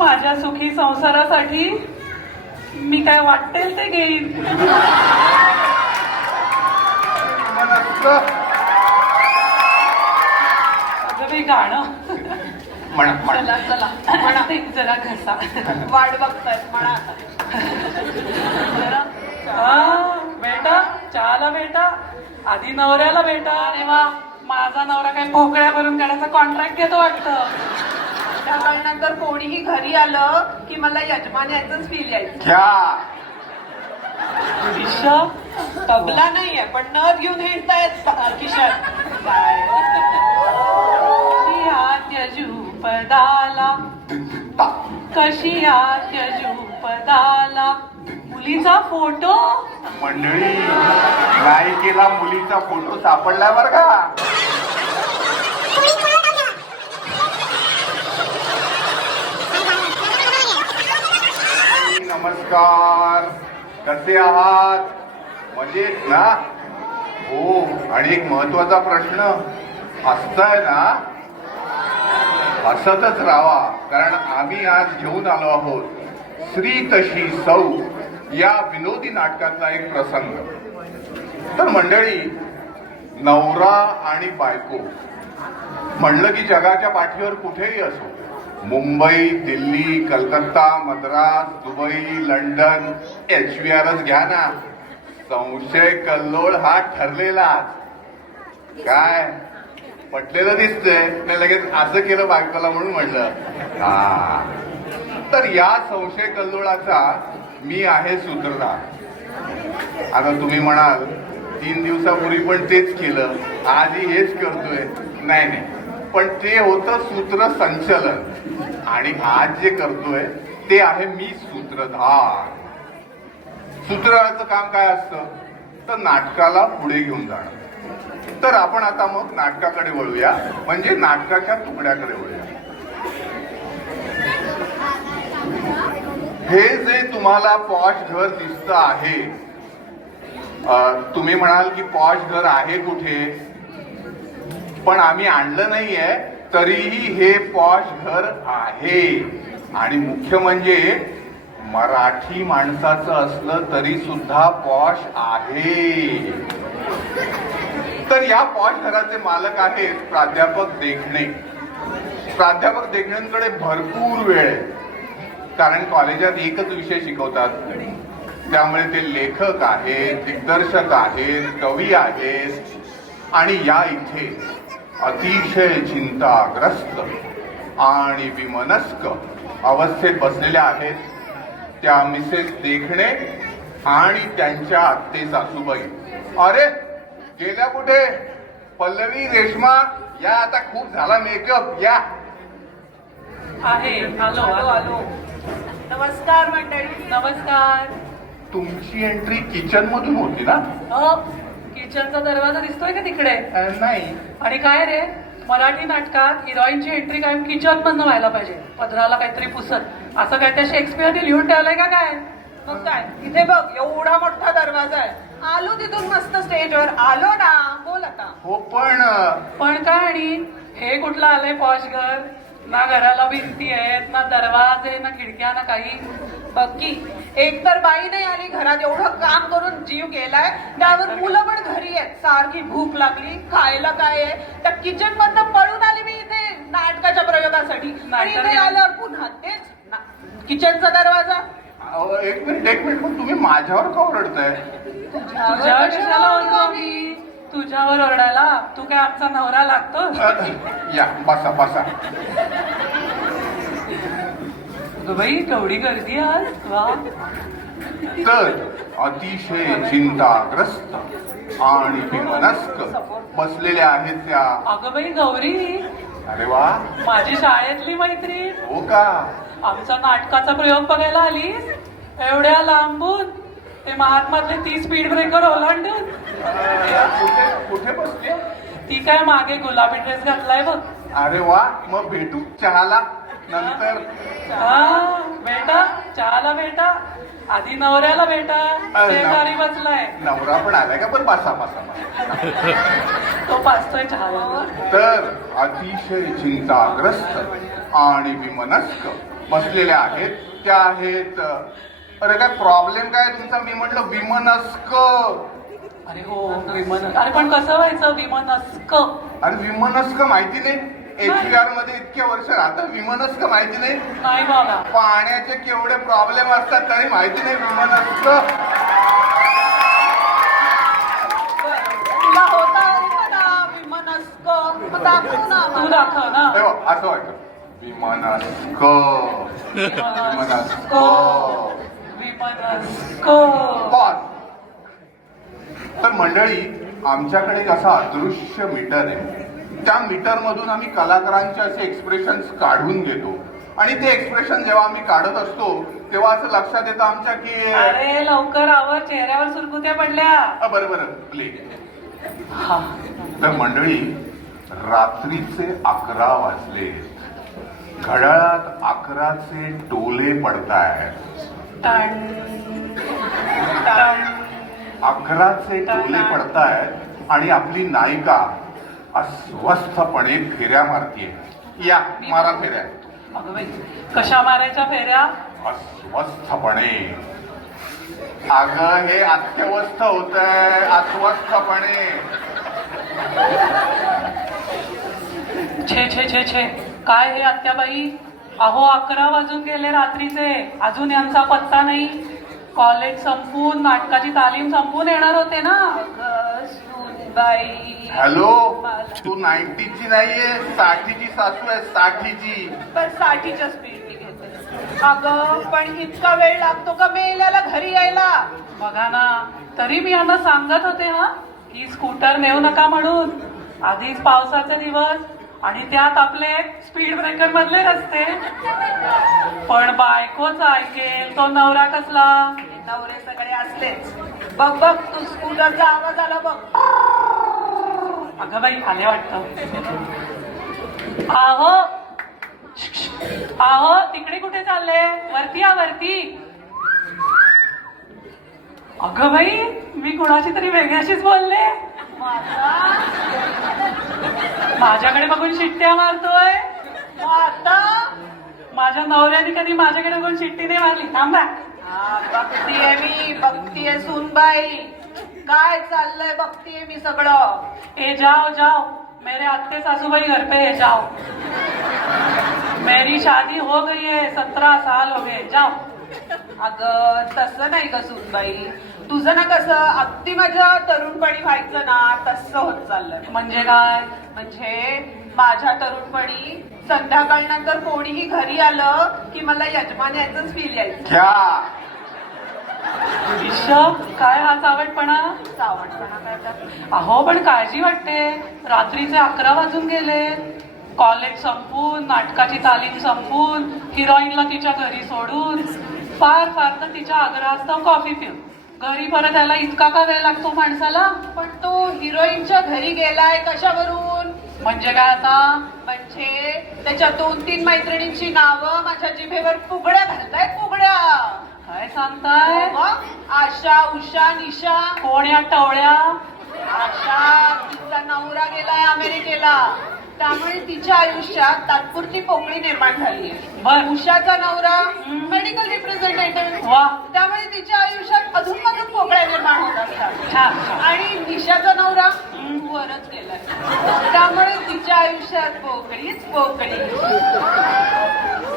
माझ्या सुखी संसारासाठी मी काय वाटेल ते घेईन. अगं बाई गाणं चला चला म्हणा जरा घसा वाट बघतायत म्हणा जरा. बेटा चहाला बेटा आधी नवऱ्याला बेटा. अरे वा माझा नवरा काही पोकळ्या भरून काढायचा कॉन्ट्रॅक्ट घेतो वाटतं. त्या कारणानंतर कोणीही घरी आलं की मला यजमान यायचंच फील यायचं. तबला नाहीये पण नथ घेऊन हिंडतायत किशोर. पदाला कशी पदाला मुलीचा फोटो. मंडळी गायिकेला मुलीचा फोटो सापडला बर का. नमस्कार, कसे आहात? मजेत ना? हो, आणि एक महत्वाचा प्रश्न असताय ना, हसतच राहा, कारण आम्ही आज घेऊन आलो आहोत श्री तशी सौ या विनोदी नाटकातला एक प्रसंग. तर मंडळी, नवरा आणि बायको म्हणलं की जगाच्या पाठीवर कुठेही असो, मुंबई, दिल्ली, कलकत्ता, मद्रास, दुबई, लंडन, HVRच घ्या ना, संशय कल्लोळ हा ठरलेलाच. काय पटलेलं दिसतंय नाही, लगेच असं केलं बायकोला म्हणून म्हटलं. तर या संशय कल्लोळाचा मी आहे सूत्रधार. आता तुम्ही म्हणाल 3 दिवसापूर्वी पण तेच केलं, आजही हेच करतोय. नाही नाही, पण ते होतं सूत्रसंचलन, आणि आज जे करतोय ते आहे मी सूत्रधार. सूत्रधाराचं काम काय असतं? तर नाटकाला पुढे घेऊन जाणं. तर आपण आता मग नाटकाकडे वळूया, म्हणजे नाटकाच्या तुकड्याकडे वळूया. हे जे तुम्हाला पॉश घर दिसतं आहे, तुम्ही म्हणाल की पॉश घर आहे कुठे? पण आम्ही आणलं नाहीये, तरीही हे पॉश घर आहे. आणि मुख्य म्हणजे मराठी माणसाचं असलं तरी सुद्धा पॉश आहे. तर या पॉश घराचे मालक आहेत प्राध्यापक देखणे. प्राध्यापक देखण्यांकडे भरपूर वेळ आहे, कारण कॉलेजात एकच विषय शिकवतात. त्यामुळे ते लेखक आहेत, दिग्दर्शक आहेत, कवी आहेत. आणि या इथे अतिशय चिंताग्रस्त आणि विमनस्क अवस्थेत बसलेल्या आहेत त्या मिसेस देखणे आणि त्यांच्या आत्ते सासूबाई. अरे गेल्या कुठे? पल्लवी, रेश्मा, या आता खूप झाला मेकअप, या. आहे आलो आलो आलो. नमस्कार मंडळी. नमस्कार. तुमची एंट्री किचन मधून होती ना? किचनचा दरवाजा दिसतोय का तिकडे? नाही. आणि काय रे, मराठी नाटकात हिरोईनची एंट्री कायम किचन मधनं व्हायला पाहिजे, पदराला काहीतरी पुसत. असं काय त्या शेक्सपियरने लिहून ठेवलंय का काय? मग काय, इथे बघ एवढा मोठा दरवाजा आहे. आलो तिथून मस्त स्टेजवर आलो ना. बोल आता. हो, पण काय? आणि हे कुठलं आलंय पॉश घर? ना घराला भिंती आहेत, ना दरवाजे, ना खिडक्या, ना काही. बघ की, एक तर बाई नाही आली घरात, एवढं काम करून जीव गेलाय, त्यावर मुलं पण घरी आहेत. सारखी भूक लागली, खायला काय आहे? त्या किचन मधनं पळून आली मी इथे नाटकाच्या प्रयोगासाठी. आणि इथे आल्यावर पुन्हा तेच किचनचा दरवाजा. एक मिनिट, पण तुम्ही माझ्यावर का ओरडताय? तुझ्यावर कशाला ओरडू आम्ही? तुझ्यावर ओरडायला तू काय आमचा नवरा लागतो? या बसा बसा. बाई केवढी गर्दी आज. वा. तर अतिशय चिंताग्रस्त आणि विमनस्क बसलेल्या आहेत त्या. अगं बाई गौरी. अरे वा, माझी शाळेतली मैत्रीण. हो का? आमचा नाटकाचा प्रयोग बघायला आलीस? एवढ्या लांबून, ते महात्मातले 30 स्पीड ब्रेकर ओलांडून. कुठे बसली? ती काय मागे गुलाबी ड्रेस घातलाय बघ. अरे वा, मग भेटू चहाला नंतर. बेटा चहाला बेटा आधी नवऱ्याला बेटा. शेजारी बसलाय. नवरा पण आलाय का? पण बसा बसा. तो पाचतोय चहाला. तर अतिशय चिंताग्रस्त आणि विमनस्क बसलेल्या आहेत त्या आहेत अरे काय प्रॉब्लेम काय तुमचा? मी म्हटलं विमनस्क. अरे हो विमन. अरे पण कसं व्हायचं विमनस्क? अरे विमनस्क माहिती नाही? HVR मध्ये इतक्या वर्ष राहतात विमनस्क माहिती नाही? नाही बाबा. पाण्याचे केवढे प्रॉब्लेम असतात तरी माहिती नाही विमनस्क? तुला होता ना विमनस्क, मग दाखव ना तू आम्हाला. दाखव ना. हे बघ, असं वाटतं विमनस्क विमनस्क. विमनस्क. पॉज. तर मंडळी आमच्याकडे एक असा अदृश्य मीटर आहे. त्या मीटर मधून आम्ही कलाकारांचे असे एक्सप्रेशन काढून घेतो आणि ते एक्सप्रेशन जेव्हा आम्ही काढत असतो तेव्हा असं लक्षात येतं आमच्या की अरे लवकर आवर, चेहऱ्यावर सुरकुत्या पडल्या. बरं बरं प्ले. हा. तर मंडळी रात्रीचे 11 वाजले. घड्याळात 11चे टोले पडतायत. Ton ton. 11चे टोले पडतायत आणि आपली नायिका अस्वस्थपणे फेऱ्या मारतीये. या मारा फेऱ्या. अगं बाई कशा मारायच्या फेऱ्या? अस्वस्थपणे. अगं हे अत्यवस्थ होत आहे. अस्वस्थपणे. छे छे छे छे. काय हे आत्याबाई? अहो 11 वाजून गेले रात्रीचे, अजून यांचा पत्ता नाही. कॉलेज संपून नाटकाची तालीम संपून येणार होते ना. अगं, सूनबाई. हॅलो, तू 90ची नाहीये, 60ची सासू आहे. 60ची. पण 60च्या स्पीडने घेते. अगं पण इतका वेळ लागतो का मेल्याला घरी यायला? बघा ना, तरी मी यांना सांगत होते ना की स्कूटर नेऊ नका म्हणून. आधीच पावसाचे दिवस आणि त्यात आपले स्पीड ब्रेकर मधले रस्ते. पण बायकोच ऐकेल तो नवरा कसला? नवरे सगळे असलेच. बघ बघ तू स्कूटरचा आवाज आला बघ. अगं बाई आले वाटतं. आहो आहो तिकडे कुठे चालले? वरती या वरती. अगं बाई मी कुणाशी तरी वेगळ्याशीच बोलले. माझ्याकडे बघून शिट्ट्या मारतोय. आता माझ्या नवऱ्याने कधी माझ्याकडे बघून शिट्टी नाही मारली. थांबा. बघतीये मी, बघतीये सूनबाई. काय चाललंय बघतीये मी सगळं. ए जाओ जाओ, मेरे अत्ते सासूबाई घर पे है, जाओ. मेरी शादी हो गई है, 17 साल हो गए, जाओ. अगं तसं नाही ग सूनबाई. तुझं ना कसं अगदी माझ्या तरुणपणी व्हायचं ना तसं होत चाललंय. म्हणजे काय? म्हणजे माझ्या तरुणपणी संध्याकाळनंतर कोणीही घरी आलं की मला यजमान यायचंच फील यायचं. घ्या. ईश्वर, काय हा चावटपणा? सावटपणा करतात. अहो पण काळजी वाटते. रात्रीचे 11 वाजून गेले. कॉलेज संपून नाटकाची तालीम संपून हिरोईनला तिच्या घरी सोडून फार फार तर तिच्या आग्रहास्तव कॉफी पिऊन घरी परत यायला इतका का वेळ लागतो माणसाला? पण तो हिरोईनच्या घरी गेलाय कशावरून? म्हणजे काय आता? म्हणजे त्याच्या 2-3 मैत्रिणींची नावं माझ्या जिभेवर फुगड्या घालतायत. फुगड्या. काय सांगताय? मग आशा, उषा, निशा. कोण या टवळ्या? आशा तिचा नवरा गेलाय अमेरिकेला, त्यामुळे तिच्या आयुष्यात तात्पुरती पोकळी निर्माण झाली. बर. उषाचा नवरा मेडिकल रिप्रेझेंटेटिव्ह, वा. त्यामुळे तिच्या आयुष्यात अधूनमधून पोकळ्या निर्माण होत असतात. छान छान. आणि निशाचा नवरा वरच गेलाय, त्यामुळे तिच्या आयुष्यात पोकळीच पोकळी.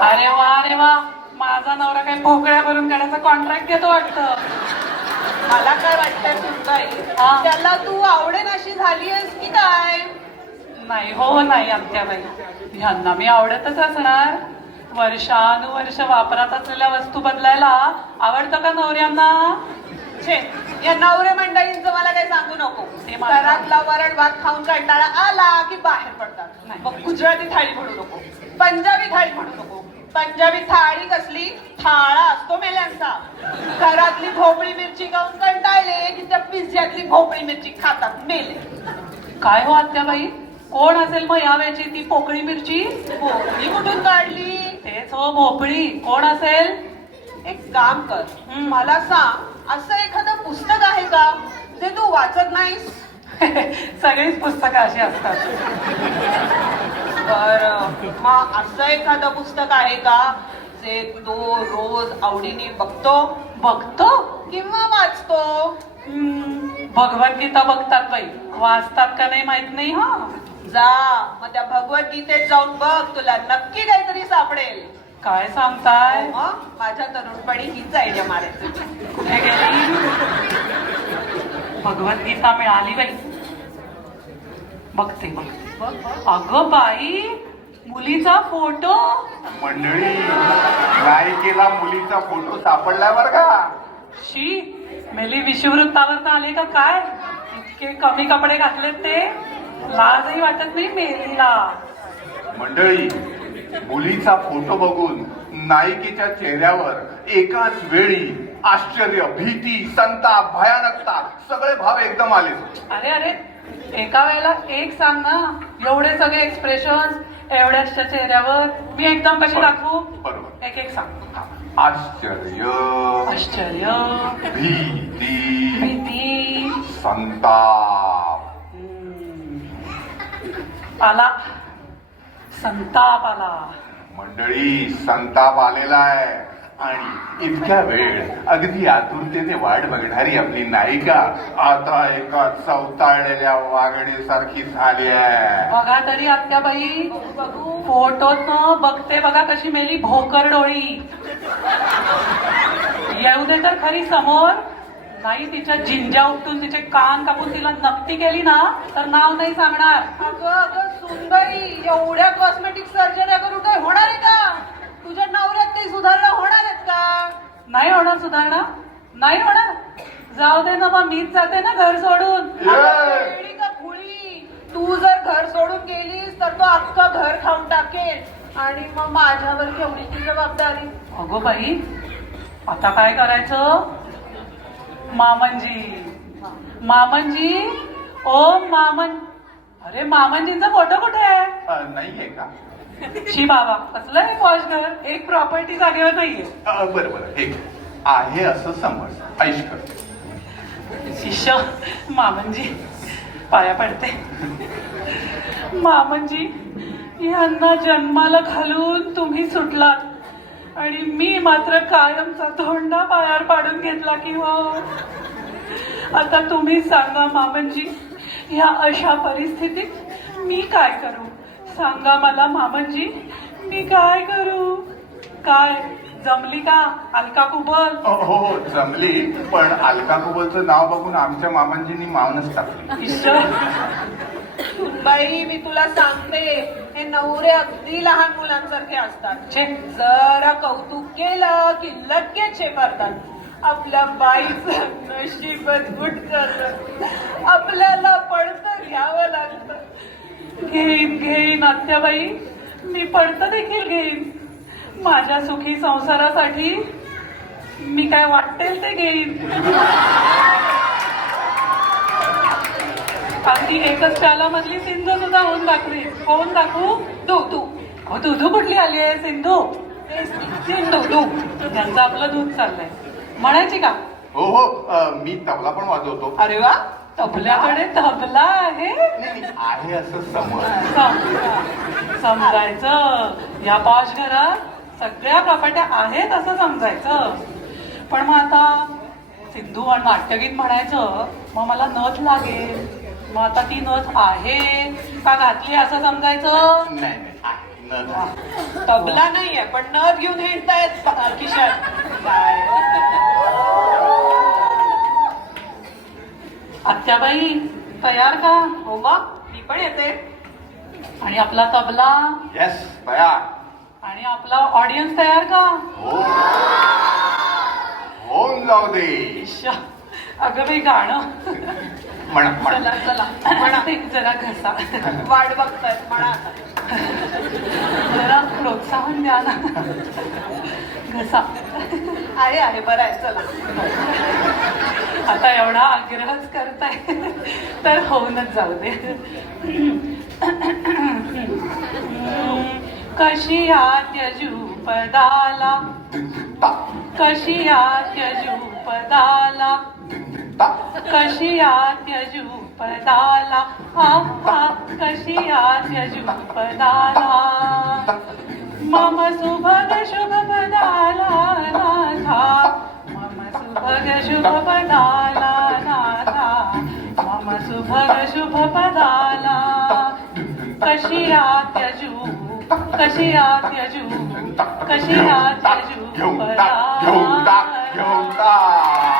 अरे वा अरे वा, माझा नवरा काही पोकळ्या भरून काढायचा कॉन्ट्रॅक्ट घेतो वाटतं. मला काय वाटतंय सुनबाई, हा. त्याला तू आवडेन अशी झालीयस की काय? नाही हो नाही आमच्याबाई, ह्यांना मी आवडतच असणार. वर्षानुवर्ष वापरात असलेल्या वस्तू बदलायला आवडतं का नवऱ्यांना? छे, या नवरे मंडळींचं मला काही सांगू नको. ते मात्र. घरातला वरण भात खाऊन कंटाळा आला की बाहेर पडतात. नाही. मग गुजराती थाळी म्हणू नको, पंजाबी थाळी म्हणू नको. पंजाबी थाळी कसली? थाळा असतो मेल्यांचा. घरातली भोपळी मिरची खाऊन कंटाळले की त्या पिझ्झ्यातली भोपळी मिरची खातात मेले. काय हो आत्याबाई, कोण असेल मग यावेळची ती पोकळी मिरची? भोपळी कुठून काढली? तेच हो भोपळी. कोण असेल? एक काम कर, मला सांग, असं एखादं पुस्तक आहे का जे तू वाचत नाहीस? सगळीच पुस्तकं अशी असतात. बर, मग असं एखादं पुस्तक आहे का जे तो रोज आवडीने बघतो बघतो किंवा वाचतो. भगवद्गीता बघतात बाई, वाचतात का नाही माहित नाही. हा जा मग त्या भगवद्गीतेत जाऊन बघ, तुला नक्की काहीतरी सापडेल. काय सांगताय? मग माझ्या तरुणपणी हीच आयडिया मारायची. कुठे गेली भगवद्गीता? मिळाली बाई, बघते बघते. अगं बाई, मुलीचा फोटो. मंडळी, नायिकेला मुलीचा फोटो सापडलाय बर का. शी, मेली विषुववृत्तावर आले का काय? इतके कमी कपडे घातलेत ते, लाजही वाटत नाही मेलीला. मंडळी, मुलीचा फोटो बघून नायिकेच्या चेहऱ्यावर एकाच वेळी आश्चर्य, भीती, संताप, भयानकता सगळे भाव एकदम आले. अरे अरे, एका वेळेला एक सांग ना. एवढे सगळे एक्सप्रेशन एवढ्याच्या चेहऱ्यावर मी एकदम कशी दाखवू? बरोबर. एक एक सांग. आश्चर्य, आश्चर्य, भीती, भीती, संताप. आला संताप आला. मंडळी, संताप आलेला आहे आणि इतक्या वेळ अगदी आतुरतेने वाट बघणारी आपली नायिका आता एका चवताळलेल्या वाघणीसारखी झाली आहे. बघा तरी आत्याबाई, फोटोत न बघते बघा कशी मेली भोकर डोळी. येऊ दे तर खरी समोर. नाही तिच्या जिंजा उपटून तिचे कान कापून तिला नक्ती केली ना तर नाव नाही सांगणार. अगं अगं सुंदरी, एवढ्या कॉस्मेटिक सर्जऱ्या करून काय होणार आहे का? तुझ्या नवऱ्यात काही सुधारणा होणार आहेत का? नाही होणार सुधारणा, नाही होणार. जाऊ दे ना, मग मीच जाते ना घर सोडून. अगं, वेडी का खुळी, तू जर घर सोडून गेलीस तर तो अख्खं घर खाऊन टाकेल आणि मग माझ्यावर केवढी ती जबाबदारी. अगो बाई, आता काय करायचं? मामनजी, मामनजी, ओ मामन. अरे मामनजींचा फोटो कुठे आहे? नाहीये का? शी बाबा, कसलं हे पॉश घर, एक प्रॉपर्टी जागेवर नाहीये. बरं बरं, एक आहे असं समज. ऐश कर. शिष्य, मामनजी पाया पडते. मामनजी, यांना जन्माला घालून तुम्ही सुटलात आणि मी मात्र कायमचा धोंडा पायावर पाडून घेतला की हो. आता तुम्हीच सांगा मामनजी, या अशा परिस्थितीत मी काय करू? सांगा मला मामनजी, मी काय करू? काय जमली का अलका कुबल? हो, जमली. पण अलका कुबलचं नाव बघून आमच्या मामांजींनी मावनच टाकली. बाई, मी तुला सांगते, हे नवरे अगदी लहान मुलांसारखे असतात. छे. जरा कौतुक केलं की लगेच शेपरतात. आपल्या बाईचं नशीबच गुट करत, आपल्याला पडतं घ्यावं लागतं. घेईन घेईन आत्याबाई, मी पडतं देखील घेईन. माझ्या सुखी संसारासाठी मी काय वाटेल ते घेईन. अगदी एकच चाला मधली सिंधू सुद्धा होऊन दाखवी. होऊन दाखवू? तू तू हो, दुधू कुठली आली आहे? सिंधू. सिंधू तू. त्यांचं आपलं दूध चाललंय म्हणायची का? हो हो, मी तबला पण वाजवतो. अरे वा, तबल्याकडे तबला आहे. नाही, आहे असं समज. समजायचं, या पॉश घरात सगळ्या प्रॉपर्ट्या आहेत असं समजायचं. पण मग आता सिंधू आणि नाट्यगीत म्हणायचं, मग मला नथ लागेल. मग आता ती नथ आहे का घातली असं समजायचं. नाही नाही, आहे न. तबला नाहीये पण नथ घेऊन हिंडतायत किशन. काय आत्याबाई तयार का? हो मग, मी पण येते. आणि आपला तबला येस, तयार. आणि आपला ऑडियन्स तयार का? हो, होऊन जाऊ दे. इश्श, अगं बाई गाणं. म्हणा म्हणा. चला चला म्हणा म्हणा. ते जरा घसा, वाट बघतायत म्हणा. जरा प्रोत्साहन द्या ना. घसा. आहे आहे, बरं आहे, चला. आता एवढा आग्रहच करताय तर होऊनच जाऊ दे. कशी आत्यजू पदाला, कशी आत्यजू पदाला, कशी आत्यजू पदाला, हा हा, कशी आत्यजू पदाला. मम सुभग शुभ पदा सुभग शुभ पदाला नाथा मम सुभग शुभ पदाला कशी आत्यजू कशी आत्यजू कशी आत्यजू घेऊन टाक